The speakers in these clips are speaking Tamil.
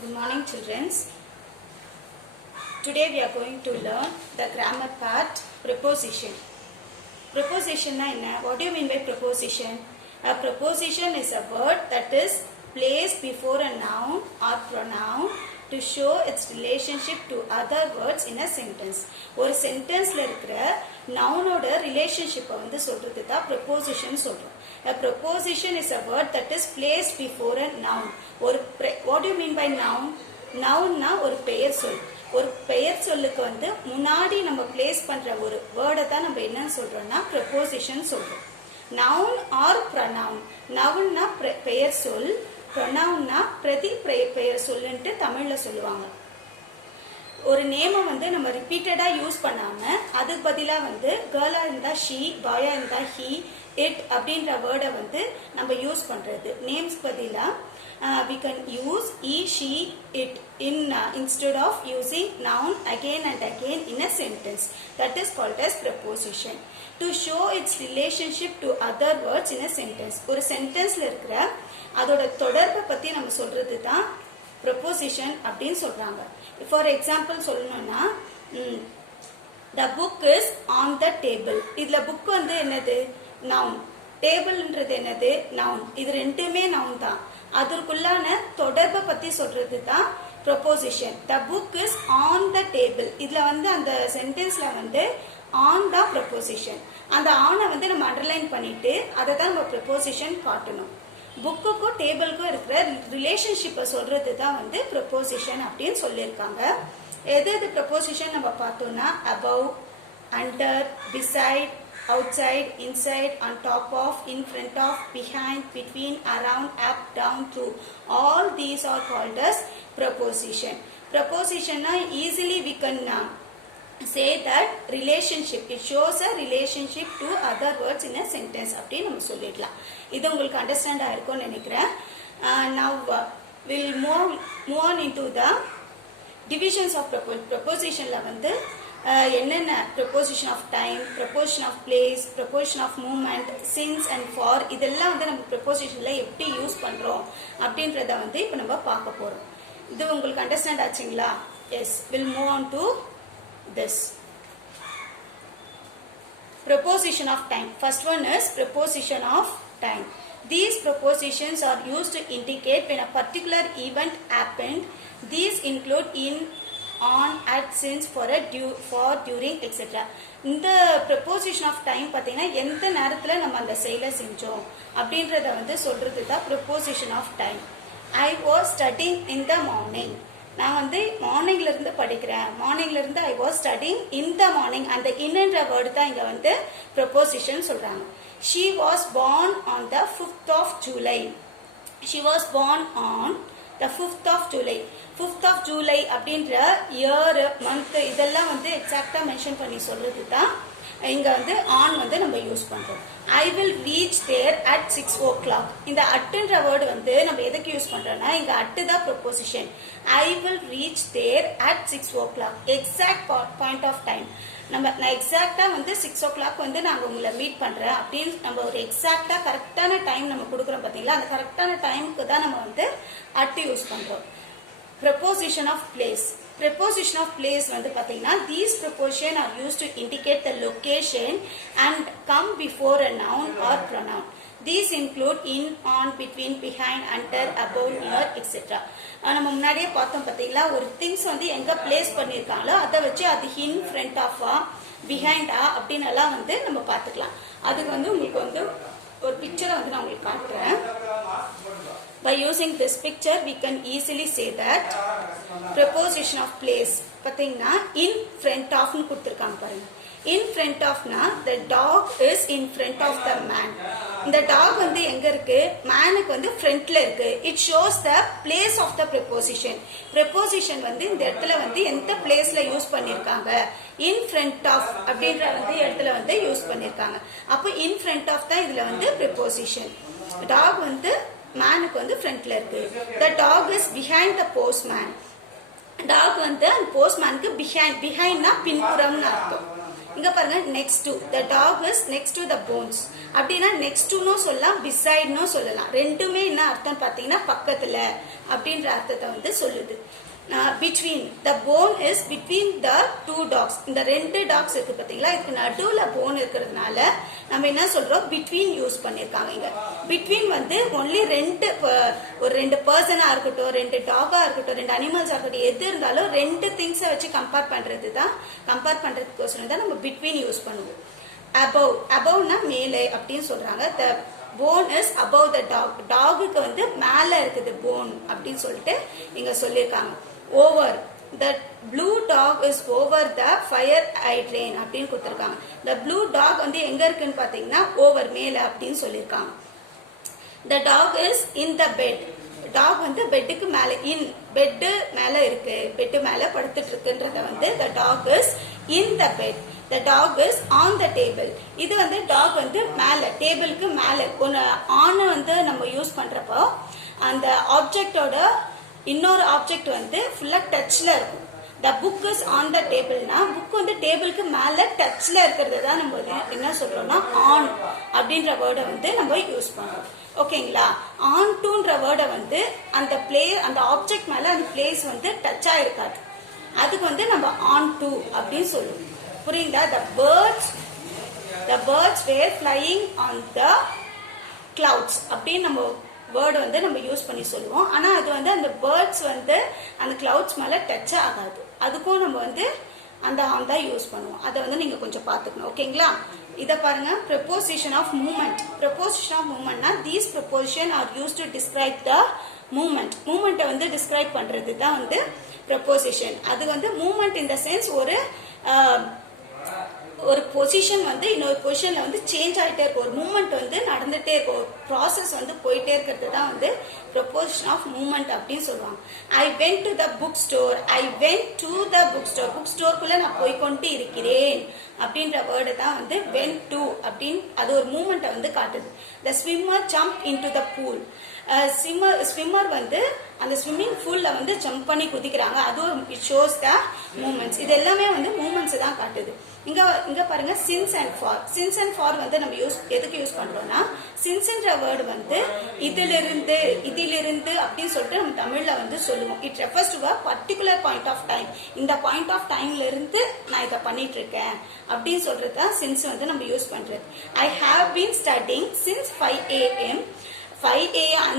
Good morning, children. Today we are going to learn the grammar part, preposition. Preposition na enna? What do you mean by preposition? A preposition is a word that is placed before a noun or pronoun to show its relationship to other words in a sentence. ஒரு sentenceல இருக்கிற noun-ஓட relationship-ஐ வந்து சொல்றது தான் preposition சொல்றோம். A preposition is a word that is placed before a noun. What do you mean by noun? Noun-னா ஒரு பெயர் சொல். ஒரு பெயர் சொல்லுக்கு வந்து முன்னாடி நம்ம பிளேஸ் பண்ற ஒரு வேர்டை தான் நம்ம என்னன்னு சொல்றோம்னா preposition சொல்றோம். noun or pronoun. noun-னா பெயர் சொல், pronoun-னா பிரதி பெயர் சொல்லுன்ட்டு தமிழ்ல சொல்லுவாங்க. ஒரு நேமை வந்து நம்ம ரிப்பீட்டடா யூஸ் பண்ணாம அதுக்கு பதிலா வந்து கேர்ளா இருந்தா ஷீ, பாயா இருந்தா ஹி, இட் அப்படின்ற வேர்டை வந்து நம்ம யூஸ் பண்றது. நேம்ஸ் பதிலா we can use he, she, it instead of using noun again and again in a sentence. That is called as preposition. To show its relationship to other words in a sentence. ஒரு sentenceல இருக்கிற அதோட தொடர்பை பத்தி நம்ம சொல்றது தான் preposition அப்படின்னு சொல்றாங்க. For example சொல்லணும்னா the book is on the table. இதுல book வந்து என்னது? noun. tableன்றது என்னது? noun. இது ரெண்டுமே noun தான். அதற்குள்ளான தொடர்பை பத்தி சொல்றது தான் preposition. The book is on the table. இதுல வந்து அந்த சென்டென்ஸ்ல வந்து on தான் preposition. அந்த on-ஐ வந்து நம்ம அண்டர்லைன் பண்ணிட்டு அதை தான் நம்ம preposition காட்டணும். புக்குக்கும் டேபிளுக்கும் இருக்கிற ரிலேஷன்ஷிப்பை சொல்றது தான் வந்து preposition அப்படின்னு சொல்லியிருக்காங்க. எது preposition நம்ம பார்த்தோம்னா above, under, beside, outside, inside, on top of, in front of, behind, between, around, up, down, through. All these are called as preposition. Preposition na easily we can say that relationship. It shows a relationship to other words in a sentence. அப்படி நம்ம சொல்லிடலாம். இது உங்களுக்கு அண்டர்ஸ்டாண்ட் ஆயிருக்கும்னு நினைக்கிறேன். Now we'll move on into the divisions of prepositionல வந்து என்னென்ன preposition of time, preposition of place, preposition of movement, since and for இதெல்லாம் வந்து நம்ம prepositionல எப்படி யூஸ் பண்றோம் அப்படின்றத வந்து இப்போ நம்ம பார்க்க போறோம். இது உங்களுக்கு அண்டர்ஸ்டாண்ட் ஆச்சுங்களா? Yes, we'll move on to this. Preposition of time. First one is preposition of time. These prepositions are used to indicate when a particular event happened. These include in, on, at, since, for, during, etc. இந்த preposition of time பார்த்தீங்கன்னா எந்த நேரத்துல நம்ம அந்த செயலை செஞ்சோம் அப்படின்றத வந்து சொல்றது தான் preposition of time. I was studying in the morning. நான் வந்து மார்னிங்ல இருந்து படிக்கிறேன். மார்னிங்ல இருந்து I was studying in the morning. அந்த இன்னன்ற வேர்டு தான் இங்க வந்து preposition சொல்றாங்க. She was born on the 5th of July. She was born on the 5th of July. 5th of July அப்படின்ற இயர், மந்த் இதெல்லாம் வந்து எக்ஸாக்டா மென்ஷன் பண்ணி சொல்றது தான் இங்க வந்து on வந்து நம்ம யூஸ் பண்றோம். I will reach there at 6 o'clock. இந்த அட்ன்ற வேர்டு வந்து நம்ம எதுக்கு யூஸ் பண்றோம்னா இங்க அட்டு தான் preposition. I will reach there at 6 o'clock. Exact point of time. நான் எக்ஸாக்டா வந்து 6 o'clock வந்து நான் உங்களை மீட் பண்றேன் அப்படின்னு நம்ம ஒரு எக்ஸாக்டா கரெக்டான டைம் நம்ம கொடுக்குறோம் பாத்தீங்களா? அந்த கரெக்டான டைமுக்கு தான் நம்ம வந்து அட்டு யூஸ் பண்றோம். Preposition of place. Preposition of place வந்து பாத்தீங்கன்னா these prepositions are used to indicate the location and come before a noun or pronoun. These include in, on, between, behind, under, above, near, etc. நம்ம முன்னாடியே பார்த்தோம் பாத்தீங்களா? ஒரு திங்ஸ் வந்து எங்க பிளேஸ் பண்ணிருக்காங்களோ அதை வச்சு அது in, front of, behind அப்படின்னு எல்லாம் வந்து நம்ம பார்த்துக்கலாம். அதுக்கு வந்து உங்களுக்கு வந்து ஒரு பிக்சரை வந்து நான் உங்களுக்கு காட்டுறேன். By using this picture, we can easily say that preposition of place பார்த்தீங்கன்னா in front of னு கொடுத்திருக்காங்க பாருங்க. In front of னா the dog is in front of the man. இந்த dog வந்து எங்க இருக்கு? மேனுக்கு வந்து ஃப்ரண்ட்ல இருக்கு. It shows the place of the preposition. Preposition வந்து இந்த இடத்துல வந்து எந்த பிளேஸ்ல யூஸ் பண்ணிருக்காங்க? In front of அப்படின்ற வந்து இடத்துல வந்து யூஸ் பண்ணிருக்காங்க. அப்போ in front of தான் இதுல வந்து preposition. Dog வந்து மேனுக்கு வந்து ஃப்ரண்ட்ல இருக்கு. The dog is behind the postman. Dog வந்து அந்த போஸ்ட்மேனுக்கு பிஹைண்ட்னா பின்புறம்னு அர்த்தம். இங்க பாருங்க next to, the dog is next to the bones. அப்படின்னா next to னு சொல்லலாம், beside னு சொல்லலாம். ரெண்டுமே என்ன அர்த்தம் பாத்தீங்கன்னா பக்கத்துல அப்படின்ற அர்த்தத்தை வந்து சொல்லுது. Between, the bone is between the two dogs. இந்த ரெண்டு டாக்ஸ் இருக்கு பாத்தீங்களா, இதுக்கு நடுவுல போன் இருக்கிறதுனால நம்ம என்ன சொல்றோம், between யூஸ் பண்ணிருக்காங்க. இங்க between வந்து only ஒரு ரெண்டு பர்சனா இருக்கட்டும், ரெண்டு டாகா இருக்கட்டும், ரெண்டு அனிமல்ஸா இருக்கட்டும், எது இருந்தாலும் ரெண்டு திங்ஸை வச்சு கம்பேர் பண்றதுக்கோசரம் தான் நம்ம between யூஸ் பண்ணுவோம். above, aboveனா மேலே அப்படின்னு சொல்றாங்க. the bone is above the dog. டாகுக்கு வந்து மேல இருக்குது போன் அப்படின்னு சொல்லிட்டு இங்க சொல்லிருக்காங்க. over, the blue dog is over the fire hydrant அப்படின்னு கொடுத்திருக்காங்க. the blue dog வந்து எங்க இருக்குன்னு பாத்தீங்கன்னா over மேல அப்படின்னு சொல்லிருக்காங்க. the dog is in the bed. Dog வந்து பெட்டுக்கு மேல, இன் பெட் மேல இருக்கு, பெட் மேல படுத்துட்டு இருக்குன்றத வந்து the dog is in the bed. the dog is on the table. இது வந்து டாக் வந்து மேல, டேபிளுக்கு மேல. ஒன்னு ஆன் வந்து நம்ம யூஸ் பண்றப்போ அந்த ஆப்ஜெக்டோட இன்னொரு ஆப்ஜெக்ட் வந்து ஃபுல்லா டச்ல இருக்கும். the book is on the table னா புக் வந்து டேபிளுக்கு மேல டச்ல இருக்கிறது தான் நம்ம என்ன சொல்றோம்னா ஆன் அப்படின்ற வேர்டை வந்து நம்ம யூஸ் பண்றோம். ஓகேங்களா, ஆன் டுன்ற வேர்டை வந்து அந்த ஆப்ஜெக்ட் மேல அந்த பிளேஸ் வந்து டச்சா இருக்காது, அதுக்கு வந்து நம்ம ஆன் டு அப்படின்னு சொல்லுவோம். புரியுதா? the birds were flying on the clouds அப்படின்னு நம்ம வேர்டு வந்து நம்ம யூஸ் பண்ணி சொல்லுவோம். ஆனா அது வந்து அந்த பேர்ட்ஸ் வந்து அந்த கிளவுட்ஸ் மேல டச் ஆகாது, அதுக்கும் நம்ம வந்து அந்த ஆன் தான் யூஸ் பண்ணுவோம். அதை வந்து நீங்க கொஞ்சம் பாத்துக்கணும். ஓகேங்களா, இத பாருங்க. preposition of movement. preposition of movement னா these preposition are used to describe the movement. மூவ்மெண்ட்டை வந்து டிஸ்கிரைப் பண்றது தான் வந்து preposition. அது வந்து மூவ்மெண்ட் இன் த சென்ஸ் ஒரு பொசிஷன் வந்து இன்னொரு பொசிஷன்ல வந்து சேஞ்ச் ஆயிட்டே இருக்கும், ஒரு மூவ்மெண்ட் வந்து நடந்துட்டே இருக்கும், ஒரு ப்ராசஸ் வந்து போயிட்டே இருக்கிறது தான் வந்து ப்ரொபோசிஷன் ஆஃப் மூவ்மெண்ட் அப்படின்னு சொல்லுவாங்க. I went to the book store. I went to the book store. Book ஸ்டோருக்குள்ள நான் போய்கொண்டு இருக்கிறேன் அப்படின்ற வேர்டு தான் வந்து வென்ட் டு அப்படின்னு, அது ஒரு மூவ்மெண்ட்டை வந்து காட்டுது. The swimmer jump in to the pool. Swimmer வந்து அந்த ஸ்விம்மிங் பூல்ல வந்து ஜம்ப் பண்ணி குதிக்கிறாங்க, அதுவும் இட் ஷோஸ் த மூவ்மெண்ட்ஸ். இது எல்லாமே வந்து மூவ்மெண்ட்ஸ் தான் காட்டுது. இங்க பாருங்க, since and for. Since and for வந்து நம்ம எதுக்கு யூஸ் பண்றோம்னா, சின்ஸ்ன்ற வேர்டு வந்து இதிலிருந்து அப்படின்னு சொல்லிட்டு நம்ம தமிழ்ல வந்து சொல்லுவோம். It refers to a particular point of time. இந்த பாயிண்ட் ஆஃப் டைம்ல இருந்து நான் இதை பண்ணிட்டு இருக்கேன் அப்படின்னு சொல்றது தான் சின்ஸ் வந்து நம்ம யூஸ் பண்றது. I have been studying since 5 AM. 5 AM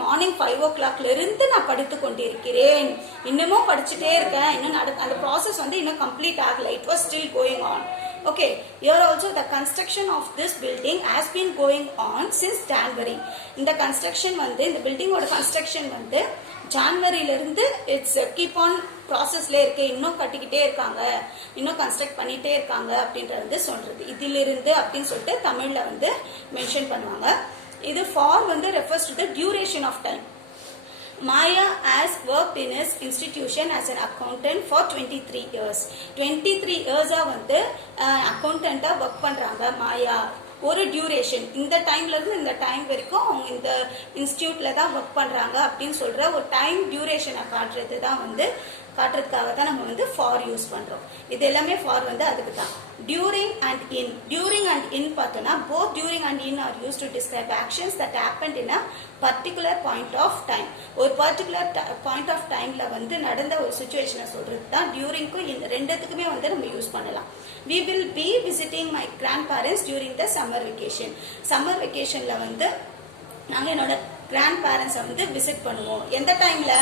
morning 5 o'clock இருந்து நான் படித்து கொண்டிருக்கிறேன். இன்னமும் படிச்சுட்டே இருக்கேன். இன்னும் அந்த ப்ராசஸ் வந்து இன்னும் கம்ப்ளீட் ஆகல. It was still going on. Okay, here also the construction of this building has been going on since January. இந்த கன்ஸ்ட்ரக்ஷன் வந்து, இந்த பில்டிங்கோட கன்ஸ்ட்ரக்ஷன் வந்து ஜான்வரியில இருந்து இட்ஸ் கீப் ஆன் ப்ராசஸ்ல இருக்கு, இன்னும் கட்டிக்கிட்டே இருக்காங்க, இன்னும் கன்ஸ்ட்ரக்ட் பண்ணிட்டே இருக்காங்க அப்படின்றது வந்து சொல்றது. இதிலிருந்து அப்படின்னு சொல்லிட்டு தமிழ்ல வந்து மென்ஷன் பண்ணுவாங்க. இது ஃபார் வந்து refers to the duration of time. Maya has worked in his institution as an accountant for 23 years. 23 years வந்து அக்கௌண்டண்டா ஒர்க் பண்றாங்க மாயா. ஒரு டியூரேஷன், இந்த டைம்ல இருந்து இந்த டைம் வரைக்கும் அவங்க இந்த இன்ஸ்டிடியூட்ல தான் ஒர்க் பண்றாங்க அப்படின்னு சொல்ற ஒரு டைம் டியூரேஷனை காட்டுறதுக்காக தான் நம்ம வந்து ஃபார் யூஸ் பண்றோம். இது எல்லாமே ஃபார் வந்து அதுக்கு தான். During and in. During and in பார்த்தோம்னா both during and in are used to describe actions that happened in a particular point of time. ஒரு பர்டிகுலர் பாயிண்ட் ஆஃப் டைம்ல வந்து நடந்த ஒரு சுச்சுவேஷனை சொல்றது தான் டியூரிங்க்கும் இந்த ரெண்டுத்துக்குமே வந்து நம்ம யூஸ் பண்ணலாம். We will be visiting my grandparents during the summer vacation. Summer வெக்கேஷன்ல வந்து நாங்க என்னோட கிராண்ட் பேரண்ட்ஸை வந்து விசிட் பண்ணுவோம். எந்த டைம்ல,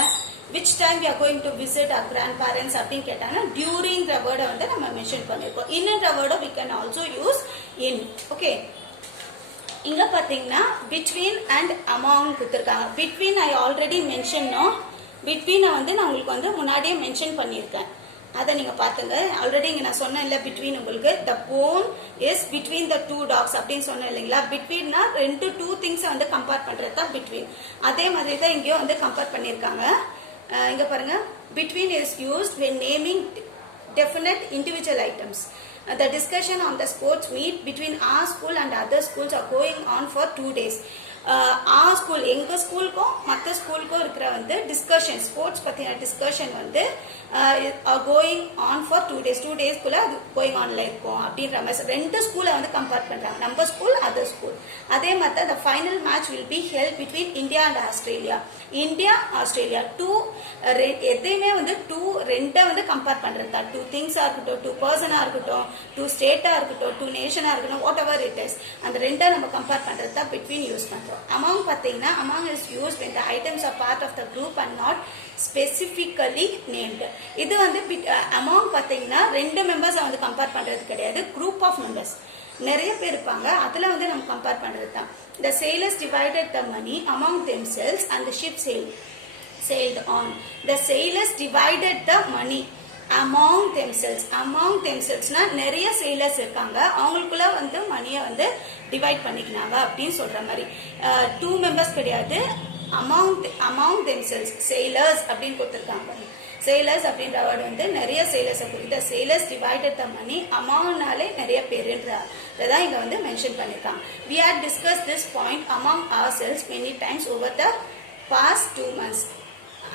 which time we are going to visit our grandparents அப்படின்னு கேட்டாங்கன்னா during the word வந்து நம்ம மென்ஷன் பண்ணிருக்கோம். இன்னன்ற வேர்டை we can also use in. Okay, இங்க பாத்தீங்கன்னா between and among கொடுத்திருக்காங்க. between I already mentioned. between வந்து நான் உங்களுக்கு வந்து முன்னாடியே மென்ஷன் பண்ணியிருக்கேன், அதை நீங்க பாத்துங்க. ஆல்ரெடி இங்க நான் சொன்னேன் இல்ல, பிட்வீன் உங்களுக்கு the bone is between the two dogs அப்படின்னு சொன்னேன் இல்லைங்களா. பிட்வீன்னா டூ திங்ஸ் வந்து கம்பேர் பண்றது தான் பிட்வீன். அதே மாதிரி தான் இங்கேயும் வந்து கம்பேர் பண்ணியிருக்காங்க. இங்க பாருங்க, between is used when naming definite individual items. The discussion on the sports meet between our school and other schools are going on for 2 days. A school எங்கள் ஸ்கூலுக்கும் மற்ற ஸ்கூலுக்கும் இருக்கிற வந்து டிஸ்கஷன் ஸ்போர்ட்ஸ் பற்றின டிஸ்கஷன் வந்து கோயிங் ஆன் ஃபார் 2 days 2 daysக்குள்ளே அது கோயிங் ஆனில் இருக்கும் அப்படின்ற மாதிரி 2 ஸ்கூலை வந்து கம்பேர் பண்ணுறாங்க, நம்ம ஸ்கூல் அதர் ஸ்கூல். அதே மாதிரி தான் the final match will be held between India and Australia. India Australia எதையுமே வந்து ரெண்டை வந்து கம்பேர் பண்ணுறது தான். 2 திங்ஸாக இருக்கட்டும், 2 பர்சனாக இருக்கட்டும், 2 ஸ்டேட்டாக இருக்கட்டும், 2 நேஷனாக இருக்கட்டும், வாட் எவர் இட் இஸ், அந்த ரெண்டை நம்ம கம்பேர் பண்ணுறது தான் பிட்வீன் யூஸ் பண்ணுறோம். அமாங் பார்த்தீங்கன்னா among is use when the items are part of the group and not specifically named. இது வந்து அமாங் பார்த்தீங்கன்னா 2 மெம்பர்ஸை வந்து கம்பேர் பண்ணுறது கிடையாது, குரூப் ஆஃப் மெம்பர்ஸ் நிறைய பேர் இருப்பாங்க, அதில் வந்து நம்ம கம்பேர் பண்ணுறது தான். The sailors divided the money among themselves and the ship sailed on. The sailors divided the money among themselves. Among themselvesனா நிறைய sailors இருக்காங்க, அவங்களுக்குள்ள வந்து மணியை வந்து டிவைட் பண்ணிக்கினாங்க அப்படின்னு சொல்ற மாதிரி. 2 மெம்பர்ஸ் கிடையாது, among themselves sailors அப்படின்னு கொடுத்துருக்காங்க. sailors அப்படின்ற வேர்டு வந்து நிறைய sailors-ஐ குறிக்குது. sailors divided the money amongனாலே நிறைய பேருன்றதான் இங்க வந்து மென்ஷன் பண்ணிருக்காங்க. we had discussed this point among ourselves many times over the past 2 months.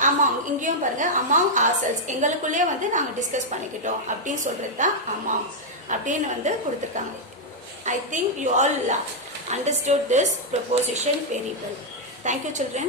among இங்கேயும் பாருங்க among ourselves எங்களுக்குள்ளே வந்து நாங்கள் டிஸ்கஸ் பண்ணிக்கிட்டோம் அப்படின்னு சொல்றது தான் among அப்படின்னு வந்து கொடுத்துருக்காங்க. I think you all understood this preposition very well. Thank you, children.